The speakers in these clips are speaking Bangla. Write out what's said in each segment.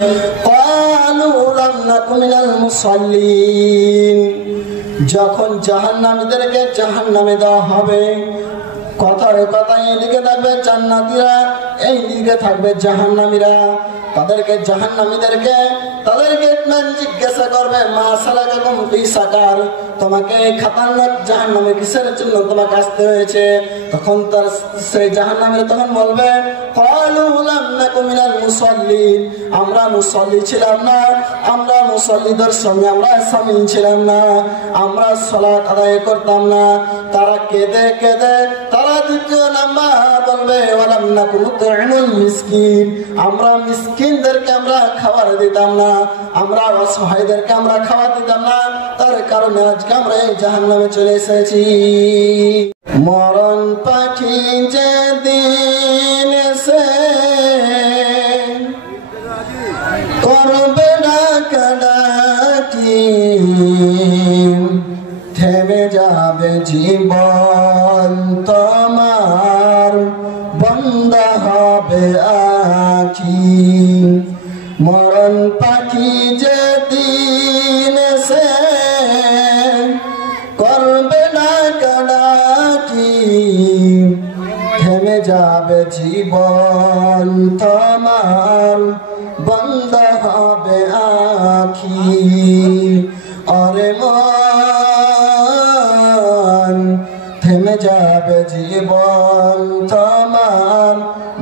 ক্বালু লাম নাকু মিনাল মুসাল্লিন, যখন জাহান্নামীদেরকে জাহান্নামে দেওয়া হবে, কথায় কথায় এদিকে থাকবে জান্নাতীরা, এই দিকে থাকবে জাহান্নামীরা। তাদেরকে জাহান্নামীদেরকে জিজ্ঞাসা করবে, মা সালাকাকুম ফি সাকার, তোমাকে খাতারনাক জাহান্নামে কিসের জন্য তোমাকে আসতে হয়েছে? তখন তার সেই জাহান্নামীরা তখন বলবে, ক্বালু লাম নাকু মিনাল মুসাল্লিন, আমরা মুসাল্লি ছিলাম না, আমরা মুসাল্লিদের সঙ্গে আমরা শামিল ছিলাম না, আমরা সালাত আদায় করতাম না। তারা কেঁদে কেঁদে তারা দ্বিতীয় নাম্বার বলবে, ওয়ালাম নাকু নুতইমুল মিসকিন, আমরা মিসকিনদেরকে আমরা খাবার দিতাম না, আমরা অসহায়দেরকে আমরা খাবার দিতাম না, তার কারণে আজকে আমরা এই জাহান্নামে চলে এসেছি। মরণ পাখি যেদিন এসে করবে ডাকাডাকি, থেমে যাবে জীবন তোমার, বন্ধ হবে আখি। মরণ পাখি যেদিন এসে করবে ডাকাডাকি, থেমে যাবে জীবন তোমার, বন্ধ হবে আখি। অরে মন, থেমে যাবে জীবন তোমার,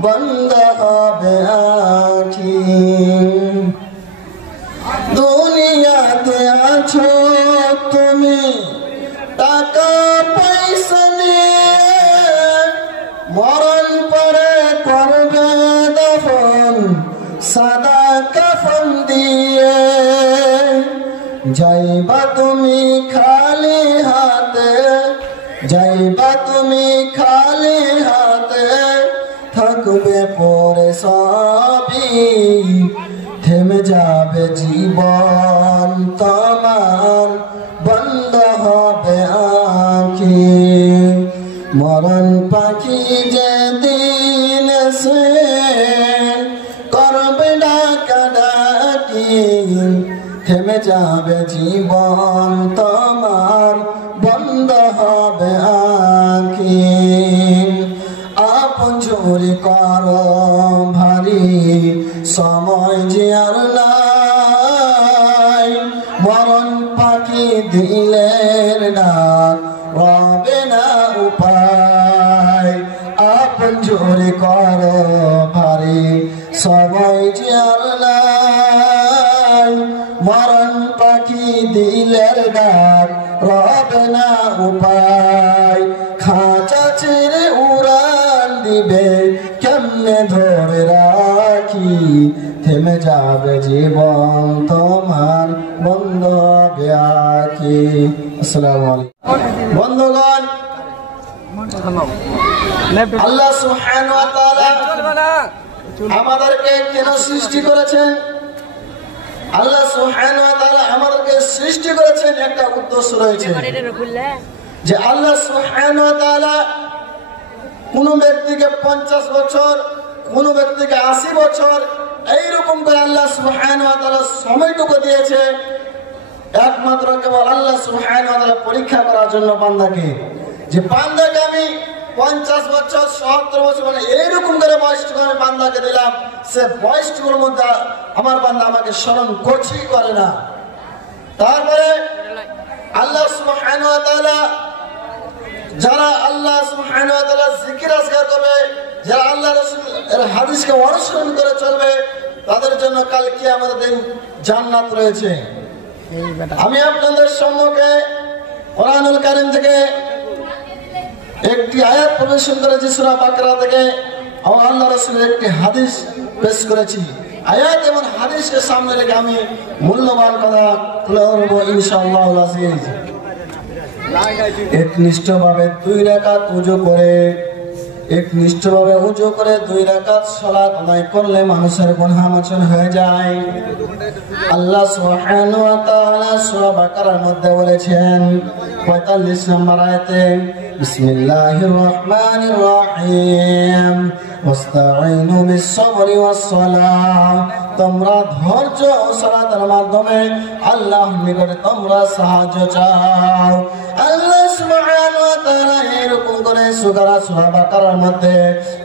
বন্ধ হবে আখি। দুনিয়াতে আছো তুমি টাকা পয়সা নিয়ে, মরণ পরে করবে দফন সাদা কাফন দিয়ে। যাইবা তুমি খালি হাতে, যাইবা তুমি খালি হাতে, থাকবে পরে সবই, থেমে যাবে জীবন তোমার, বন্ধ হবে আঁখি। মরণ পাখি যেদিন এসে করবে ডাকাডাকি, থেমে যাবে জীবন তোমার, বন্ধ হবে আঁখি। আপন চুরি করো ভারী, সময় যে আর নাই, মরণ পাখি দিলের ডাক রবে না উপায়। আপন চুরি করো ভারী, সময় যে আর নাই, মরণ পাখি দিলের ডাক রবে না উপায়। খাঁচা ছেড়ে উড়ান দিবে কেমনে ধরে রাখি, থেমে যাবে জীবন তোমার, বন্ধ হবে আঁখি। আসসালামু আলাইকুম। বন্ধুগণ, আল্লাহ সুবহানাহু ওয়া তাআলা আমাদেরকে কেন সৃষ্টি করেছেন? আল্লাহ সুবহানাহু ওয়া তাআলা আমাদেরকে সৃষ্টি করেছেন, একটা উদ্দেশ্য রয়েছে, যে আল্লাহ সুবহানাহু ওয়া তাআলা কোন ব্যক্তিকে 50 বছর, কোন ব্যক্তিকে 80 বছর, এইরকম করে আল্লাহ সুবহানাহু ওয়া তাআলা সময়টুকু দিয়েছে একমাত্র কেবল আল্লাহ সুবহানাহু ওয়া তাআলা পরীক্ষা করার জন্য বান্দাকে, যে বান্দাকে আমি 50 বছর 70 বছর মানে এইরকম করে বয়সটুকু আমি বান্দাকে দিলাম, সে বয়সটুকুর মধ্যে আমার বান্দা আমাকে স্মরণ করছেই করে না। তারপরে আল্লাহ সুবহানাহু ওয়া তাআলা, যারা আল্লাহ সুবহানাহু ওয়া তাআলা জিকির আজকার করবে, যারা আল্লাহ রাসূলের হাদিসকে অনুসরণ করে চলবে, তাদের জন্য কাল কিয়ামতের দিন জান্নাত রয়েছে। আমি আপনাদের সম্মুখে কোরআনুল কারীম থেকে একটি আয়াত প্রদর্শন করেছি, সূরা বাকারা থেকে, আল্লাহ রাসূলের একটি হাদিস পেশ করেছি। আয়াত এবং হাদিসকে সামনে রেখে আমি মূল্যবান কথা তুলে ধরবো ইনশাআল্লাহ আজিজ। একনিষ্ঠভাবে 2 রাকাত ওযু করে একনিষ্ঠভাবে উজু করে 2 রাকাত সালাত আদায় করলে মানুষের গুনাহ মোচন হয়ে যায়। আল্লাহ সুবহানাহু ওয়া তাআলা সূরা বাকারার মধ্যে বলেছেন 45 নম্বর আয়াতে, বিসমিল্লাহির রহমানির রহিম ওয়াস্তাঈনু বিস-সাবরি ওয়াস-সালাহ, তোমরা ধৈর্য ও সালাতের মাধ্যমে আল্লাহর নিকটে তোমরা সাহায্য চাও। আল্লাহ সুবহানাহু ওয়া তাআলা এরকম করে সূরা বাকারার মধ্যে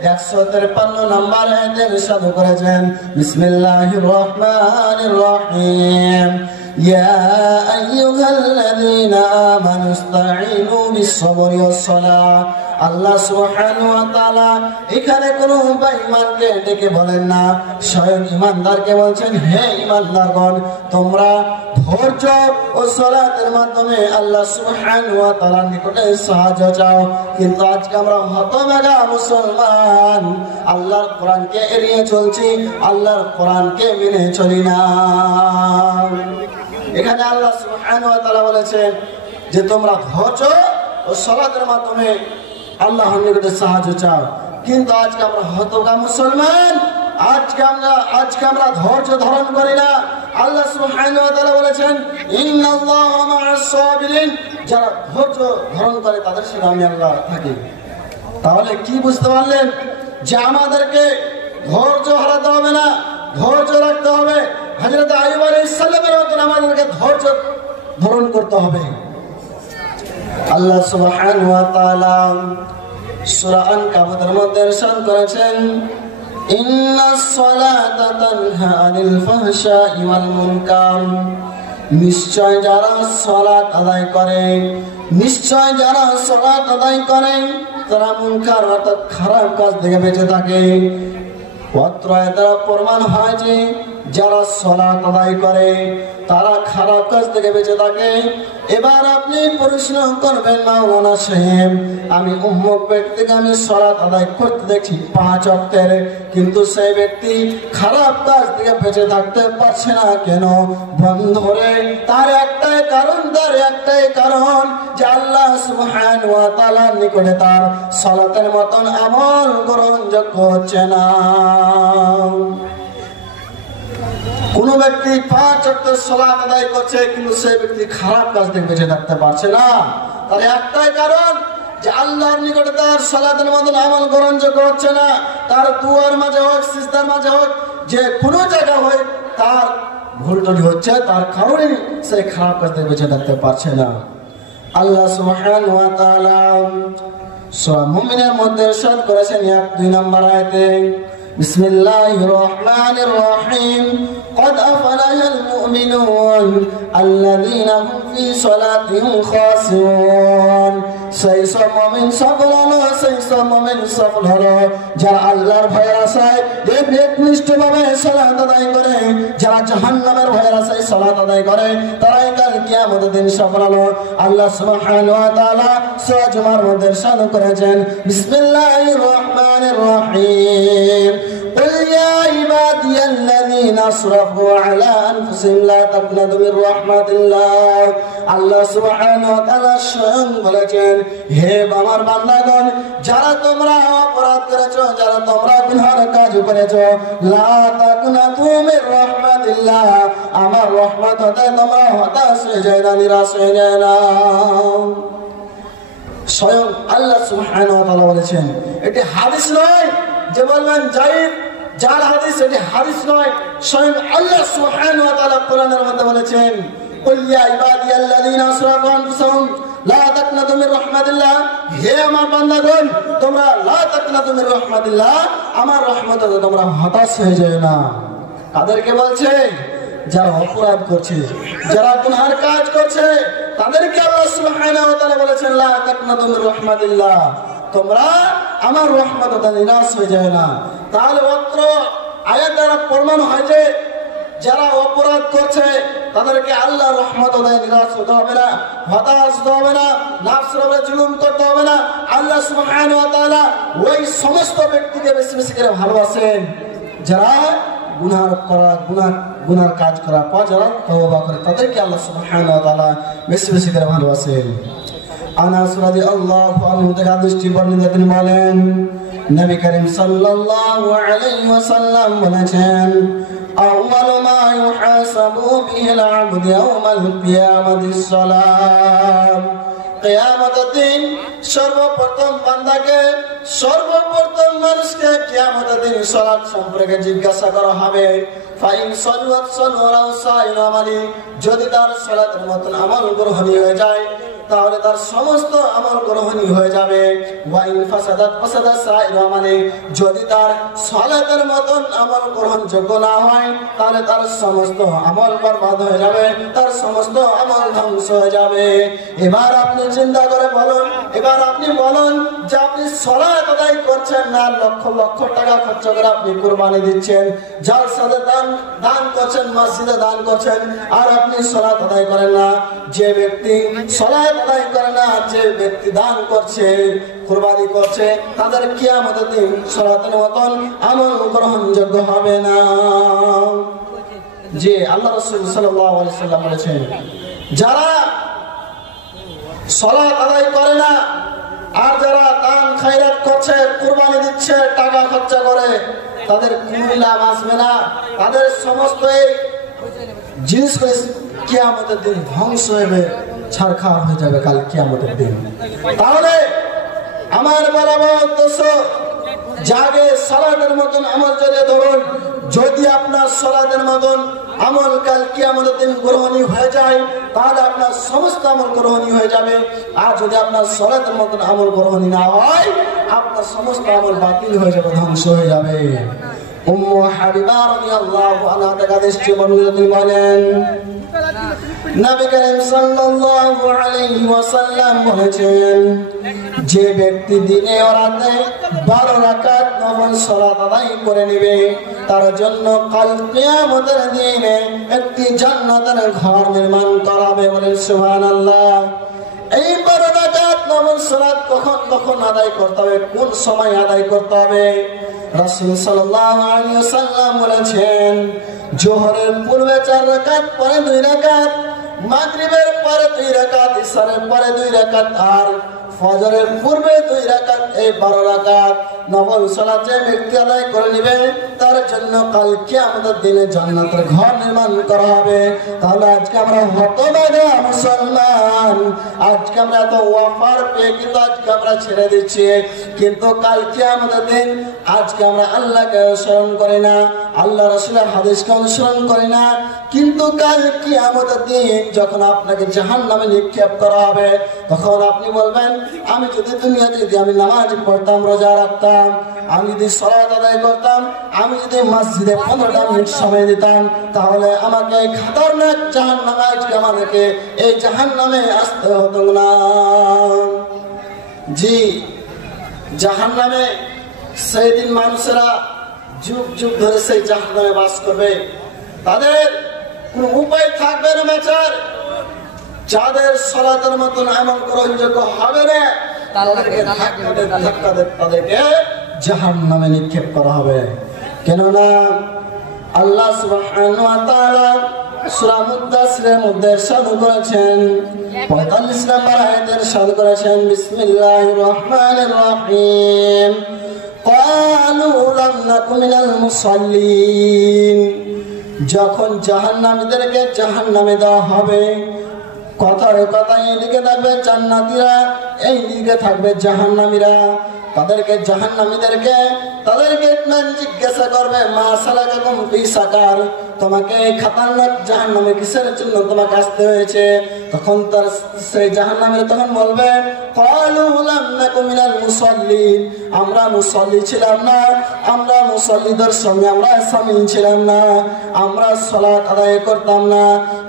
153 নম্বর আয়াতে ইরশাদ করেছেন, বিসমিল্লাহির রহমানির রহিম ইয়া আইয়ুহাল্লাযীনা আমানু ইসতাঈনু বিস-সাবরি ওয়াস-সালাহ। আল্লাহ সুবহানাহু ওয়া তাআলা এখানে কোনো বেঈমানকে ডেকে বলেন না, স্বয়ং ঈমানদারকে বলছেন, হে ঈমানদারগণ, তোমরা ধৈর্য ও সালাতের মাধ্যমে আল্লাহ সুবহানাহু ওয়া তাআলার নিকটে সাহায্য চাও। কিন্তু আজকে আমরা হতভাগা মুসলমান, আল্লাহর কোরআনকে এড়িয়ে চলছি, আল্লাহর কোরআনকে মেনে চলি না। এখানে আল্লাহ সুবহানাহু ওয়া তাআলা বলেছেন যে তোমরা ধৈর্য ও সালাতের মাধ্যমে আল্লাহর নিকটে সাহায্য চাও। কিন্তু আজকে আমরা হতভাগা মুসলমান, আজকে আমরা ধৈর্য ধারণ করি না। আল্লাহ সুবহানাহু ওয়া তাআলা বলেছেন, ইন্নাল্লাহা মা'আস সাবিরিন, যারা ধৈর্য ধারণ করে তাদের সাথে আমি আল্লাহ থাকি। তাহলে কি বুঝতে পারলেন যে আমাদেরকে ধৈর্য হারাতে হবে না, ধৈর্য রাখতে হবে। হযরত আইয়ুব আলাইহিস সালামের মতো আমাদেরকে ধৈর্য ধারণ করতে হবে। আল্লাহ সুবহানাহু ওয়া তাআলা সূরা আনকাবুতের মধ্যে ইরশাদ করেছেন, ইন্নাস সালাতা তানহা আনিল ফাহশাই ওয়াল মুনকার, নিশ্চয় যারা সালাত আদায় করে তারা মুনকার অর্থাৎ খারাপ কাজ থেকে বেঁচে থাকে। অত্রয় দ্বারা প্রমাণ হয় যে যারা সালাত আদায় করে তারা খারাপ কাজ থেকে বেঁচে থাকে। এবার আপনি প্রশ্ন করবেন, মাওলানা সাহেব, আমি উম্মুক ব্যক্তিকে আমি সালাত আদায় করতে দেখি 5 ওয়াক্তের, কিন্তু সেই ব্যক্তি খারাপ কাজ থেকে বেঁচে থাকতে পারছে না কেন? বন্ধুরে, তার একটাই কারণ যে আল্লাহ সুবহানাহু ওয়া তাআলার নিকটে তার সালাতের মতন আমল গ্রহণযোগ্য হচ্ছে না। কোন ব্যক্তি 5 ওয়াক্তের সালাত আদায় করছে কিন্তু সেই ব্যক্তি খারাপ কাজ থেকে বেঁচে থাকতে পারছে না, তার একটাই কারণ যে আল্লাহর নিকটে তার সালাতের মতন আমল গ্রহণযোগ্য হচ্ছে না। তার দুয়ার মাঝে হোক, সিজদার মাঝে হোক, যে কোনো জায়গা হোক, তার ভুল যদি হচ্ছে তার কারণে সে খারাপ কাজ থেকে বেঁচে থাকতে পারছে না। আল্লাহ সুবহানাহু ওয়া তাআলা সূরা মুমিনের মধ্যে ইরশাদ করেছেন 1-2 নম্বর আয়াতে, বিসমিল্লাহির রহমানির রহিম قد أفلح المؤمنون الذين هم في صلاتهم خاشعون। সেই সব মুমিন সফল হলো যারা আল্লাহর ভয়ের আশায় একনিষ্ঠভাবে সালাত আদায় করে। যারা জাহান্নামের ভয়ের আশায় সালাত আদায় করে তারাই কাল কিয়ামতের দিন সফল হলো। আল্লাহ সুবহানাহু ওয়া তাআলা সূরা জুমার মধ্যে ইরশাদ করেছেন, বিসমিল্লাহির রহমানির রহিম قل يا عبادي الذين أسرفوا على أنفسهم لا تقنطوا من رحمة الله। আল্লাহ সুবহানাহু ওয়া তাআলা স্বয়ং বলেছেন, হে আমার বান্দাগণ, যারা তোমরা অপরাধ করেছো, যারা তোমরা গুনাহের কাজ করেছো, লা তাকনাতু মির রাহমাতিল্লাহ, আমার রহমত হতে তোমরা হতাশ হয়ে যায় না, নিরাশ হয়ে যায় না। স্বয়ং আল্লাহ সুবহানাহু ওয়া তাআলা বলেছেন, এটি হাদিস নয় যে বলবেন যার হাদিস, এটি হাদিস নয়, স্বয়ং আল্লাহ সুবহানাহু ওয়া তাআলা কোরআনের মধ্যে বলেছেন, কুল ইয়া ইবাদিয়াল্লাযীনা আসরাফু আনফুসাহুম লা তাকনাতু মির রাহমাতিল্লাহ, হে আমার বান্দাগণ, তোমরা লা তাকনাতু মির রাহমাতিল্লাহ, আমার রহমতে তোমরা হতাশ হয়ে যায় না। তাদেরকে বলছে যারা অপরাধ করছে, যারা গুনাহের কাজ করছে, তাদেরকে আল্লাহ সুবহানাহু ওয়া তাআলা বলেছেন, লা তাকনাতু মির রাহমাতিল্লাহ, তোমরা আমার রহমত হতে নিরাশ হয়ে যায় না। তাহলে অত্র আয়াত দ্বারা প্রমাণ হয় যে যারা অপরাধ করছে তাদেরকে আল্লাহর রহমত হতে নিরাশ হতে হবে না, হতাশ হতে হবে না, নফসের উপরে জুলুম করতে হবে না। আল্লাহ সুবহানাহু ওয়া তাআলা ওই সমস্ত ব্যক্তিকে বেশি বেশি করে ভালোবাসেন যারা গুনার কাজ করার পর যারা তওবা করে, তাদেরকে আল্লাহ সুবহানাহু ওয়া তাআলা বেশি বেশি করে ভালোবাসেন। আনাস রাদিয়াল্লাহু আনহু থেকে হাদিসটি বর্ণিত, তিনি বলেন, নবী করিম সাল্লাল্লাহু আলাইহি ওয়াসাল্লাম বলেছেন আউয়ালু মা ইউহাসাবু বিহিল আবদু ইয়াউমাল কিয়ামাতিস সালাম। কিয়ামতের দিন সর্বপ্রথম বান্দাকে, সর্বপ্রথম মানুষকে কিয়ামতের দিন সালাত সম্পর্কে জিজ্ঞাসা করা হবে। ফাইন সালাত সালাউ সাইর আমালি, যদি তার সালাতের মতন আমল গ্রহণীয় হয়ে যায় তাহলে তার সমস্ত আমল গ্রহণীয় হয়ে যাবে। ওয়াইন ফাসাদাত ফাসাদাত সাইর আমালি, যদি তার সালাতের মতন আমল গ্রহণযোগ্য না হয় তাহলে তার সমস্ত আমল বরবাদ হয়ে যাবে, তার সমস্ত আমল ধ্বংস হয়ে যাবে। এবার আপনি চিন্তা করে বলুন, এবার আপনি বলুন যে আপনি সালাত আদায় করছেন না, লক্ষ লক্ষ টাকা খরচ করে আপনি কুরবানি দিচ্ছেন, জালসাতে দান করছেন, মসজিদে দান করছেন, আর আপনি সালাত আদায় করেন না। যে ব্যক্তি সালাত আদায় করে না, যে ব্যক্তি দান করছে, কুরবানি করছে, তাদের কিয়ামতের দিন সালাতের মতন আমল গ্রহণযোগ্য হবে না। যে আল্লাহ রাসূল সাল্লাল্লাহু আলাইহি ওয়াসাল্লাম বলেছেন, যারা সালাত আদায় করে না আর যারা দান খায়রাত করছে, কুরবানি দিচ্ছে, টাকা খরচা করে, তাদের কোনো লাভ আসবে না। তাদের সমস্ত এই জিনিসগুলো কিয়ামতের দিন ধ্বংস হবে, ছারখার হয়ে যাবে কাল কিয়ামতের দিন। তাহলে আমার বরাবর উদ্দেশ্য, যাকে সালাতের মতন আমল যদি ধরুন, যদি আপনার সালাতের মতন আমল কাল কিয়ামতের দিন গ্রহণীয় হয়ে যায় তাহলে আপনার সমস্ত আমল গ্রহণীয় হয়ে যাবে। আর যদি আপনার সালাতের মতন আমল গ্রহণীয় না হয় আপনার সমস্ত আমল বাতিল হয়ে যাবে, ধ্বংস হয়ে যাবে। উম্মু হাবিবা রাদিয়াল্লাহু আনহা থেকে দৃষ্টি বর্ণনা বলেন, নবী করিম সাল্লাল্লাহু আলাইহি ওয়াসাল্লাম বলেছেন, যে ব্যক্তি দিনে ও রাতে 12 রাকাত নফল সালাত আদায় করে নেবে তার জন্য কাল কিয়ামতের দিনে একটি জান্নাতের ঘর নির্মাণ করা হবে। বলেন সুবহানাল্লাহ। এই 12 রাকাত নফল সালাত কখন কখন আদায় করতে হবে, কোন সময় আদায় করতে হবে? রাসূল সাল্লাল্লাহু আলাইহি ওয়াসাল্লাম বলেছেন, জোহরের পূর্বে 4 রাকাত, পরে 2 রাকাত, মাগরিবের পরে 2 রাকাত, ইশারের পরে 2 রাকাত, আর ফজরের পূর্বে 2 রাকাত। এই 12 রাকাত নফল সালাত যে ব্যক্তি আদায় করে নেবে তার জন্য কাল কিয়ামতের দিনে জান্নাতের ঘর নির্মাণ করা হবে। তাহলে আজকে আমরা হতভাগা মুসলমান, আজকে আমরা এত ওয়াফার পেয়ে কিন্তু আজকে আমরা ছেড়ে দিচ্ছি, কিন্তু কাল কিয়ামতের দিন আজকে আমরা আল্লাহকে অনুসরণ করি না, আল্লাহ রাসূলের হাদিসকে অনুসরণ করি না, কিন্তু কাল কিয়ামতের দিন যখন আপনাকে জাহান্নামে নিক্ষেপ করা হবে তখন আপনি বলবেন, আমি যদি দুনিয়াতে যদি আমি নামাজ পড়তাম, রোজা রাখতাম, আমি যদি সালাত আদায় করতাম, আমি যদি মসজিদে 15টা মিনিট সময় দিতাম, তাহলে আমাকে খতরনাক জাহান্নামে আজকে আমাদেরকে এই জাহান্নামে আসতে হতো না। জি, জাহান্নামে সেই দিন মানুষেরা যুগ যুগ ধরে সেই জাহান্নামে বাস করবে, তাদের কোনো উপায় থাকবে না বাঁচার। যাদের সালাতের মতন আমল গ্রহণযোগ্য হবে না তাদেরকে তাদেরকে জাহান্নামে নিক্ষেপ করা হবে। কেননা আল্লাহ সুবহানাহু ওয়া তাআলা সূরা মুদ্দাসিরের মধ্যে ইরশাদ করেছেন, 45 নম্বর আয়াতে ইরশাদ করেছেন, বিসমিল্লাহির রহমানির রহিম, ক্বালু লাম নাকু মিনাল মুসাল্লিন। যখন জাহান্নামীদেরকে জাহান্নামে দেওয়া হবে, কথার কথা এইদিকে থাকবে জান্নাতীরা, এইদিকে থাকবে জাহান্নামীরা। তাদেরকে জাহান্নামীদেরকে তাদেরকে জিজ্ঞাসা করবে, মা সালাকাকুম ফি সাকার, তোমাকে এই খতরনাক জাহান্নামে কিসের জন্য তোমাকে আসতে হয়েছে? তখন তার সেই জাহান্নামীরা তখন বলবে, ক্বালু লাম নাকু মিনাল মুসাল্লিন, আমরা মুসাল্লি ছিলাম না, আমরা মুসাল্লিদের সঙ্গে আমরা শামিল ছিলাম না, আমরা সালাত আদায় করতাম না।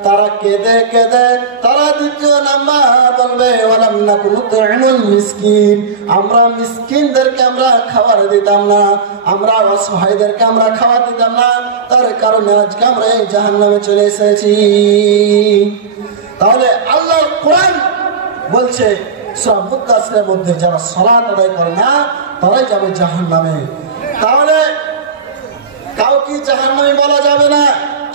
তারা কেঁদে কেঁদে তারা দ্বিতীয় নাম্বার বলবে, ওয়ালাম নাকু নুতইমুল মিসকিন, আমরা মিসকিনদেরকে আমরা খাবার দিতাম না, আমরা অসহায়দেরকে আমরা খাবার দিতাম না, তার কারণে আজকে আমরা এই জাহান্নামে চলে এসেছি। তাহলে আল্লাহর কোরআন বলছে সূরা মুদ্দাসিরের মধ্যে, যারা সালাত আদায় করে না তারাই যাবে জাহান্নামে। তাহলে কাউকে জাহান্নামী বলা যাবে না,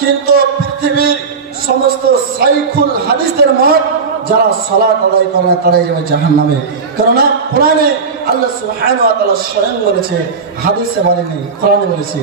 কিন্তু পৃথিবীর সমস্ত সাইখুল হাদিসের মত যারা সালাত আদায় করে না তারাই যাবে জাহান্নামে। কেননা কোরআনে আল্লাহ সুবহানাহু ওয়া তাআলা স্বয়ং বলেছে, হাদিসে বলেনি, কোরআনে বলেছে।